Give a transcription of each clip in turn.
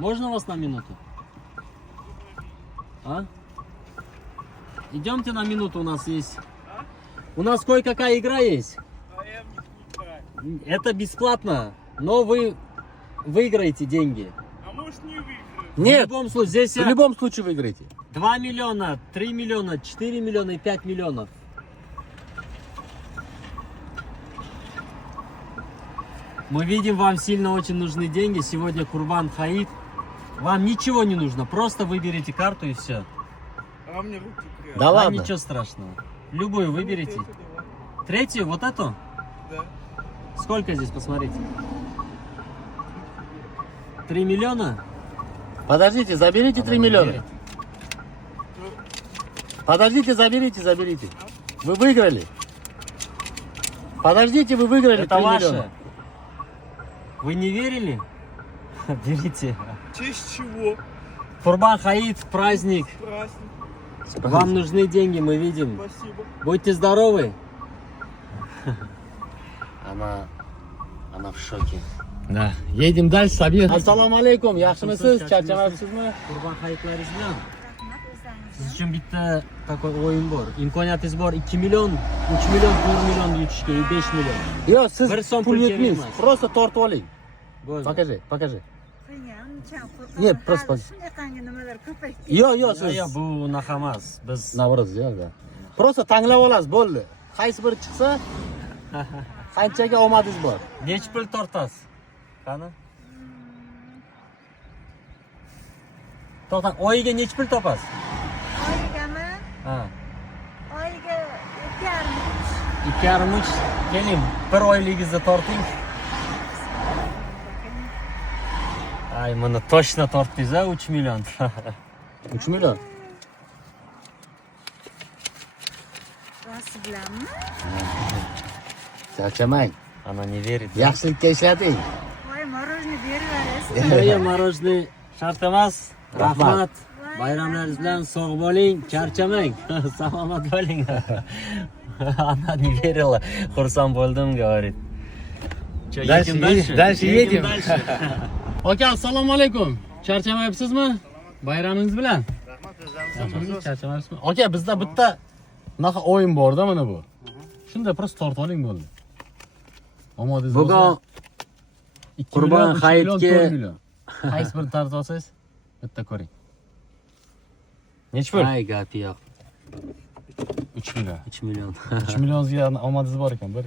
Можно вас на минуту? А? Идемте на минуту, у нас есть. У нас кое-какая игра есть. Это бесплатно, но вы выиграете деньги. А может не выиграть? Нет, в любом случае, здесь В любом случае выиграете. 2 миллиона, 3 миллиона, 4 миллиона и 5 миллионов. Мы видим, вам сильно очень нужны деньги. Сегодня Курбан Хаид. Вам ничего не нужно, просто выберите карту и все. А мне руки крят. Да ладно. Ничего страшного. Любую выберите. Вот это давай. Третью, вот эту? Да. Сколько здесь, посмотрите? 3 миллиона? Подождите, заберите 3 миллиона. Подождите, заберите. Вы выиграли. Подождите, вы выиграли Это 3 ваше. миллиона. Вы не верили? Берите. В честь чего? Курбан Хаид, праздник. Праздник. Вам нужны деньги, мы видим. Спасибо. Будьте здоровы. Она в шоке. Да. Едем дальше, Сабир. Ассаламу алейкум. Yaxshimisiz? Charchamayapsizmi? Qurban hayitlaringiz bilan. Siz uchun bitta такой o'yin bor. Imkoniyatingiz bor 2 million, 3 million, 4 million yutishga, 5 million. Yo'q, siz Bir so'm pul pul yutmaysiz. kerak emas. Просто tortib oling. Bo'ldi. Покажи. Не, просто- nimalar ko'paydi. Yo'q, siz. Yo'q, bu unaqa emas. Biz Navruz, yo'q. Просто tanglab olasiz, bo'ldi. Qaysi biri chiqsa, qanchaga omadingiz bor. necha pul tortasiz? Qani? To'xtang, oyiga necha pul topasiz? Oyigami? Ha. Oyiga 2,5. 2,5 keling, bir oyligingizni torting. Ay, mana toshna tortdingiz a 3 million. 3 million. Rost bilanmi? Charchamang. Она не верит. Yaxshilikka ishlating. Voy, morojniy beraverasiz. Yo'q, мороженое shart emas. Rahmat. Rahmat. Bayramlaringiz bilan sog' bo'ling, charchamang. Salomat bo'ling. Она не верила. Xursand bo'ldim, говорит. Что, Дальше едем едем, дальше едем. дальше. Aka, assalomu alaykum. Charchamayapsizmi? Bayramingiz bilan. Rahmat, Charchamayapsizmi? Aka, bizda bitta bunaqa o'yin bor-da mana bu. Shunda prosta tortib oling bo'ldi. Omadingiz Bugun Qurban Hayitga- Qaysi birini tortib olsangiz, bitta ko'ring. Necha pul? Ay, gapi yo'q. 3 million. 3 million. 3 millionga omadingiz bor ekan. 1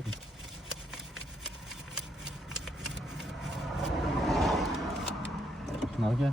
2.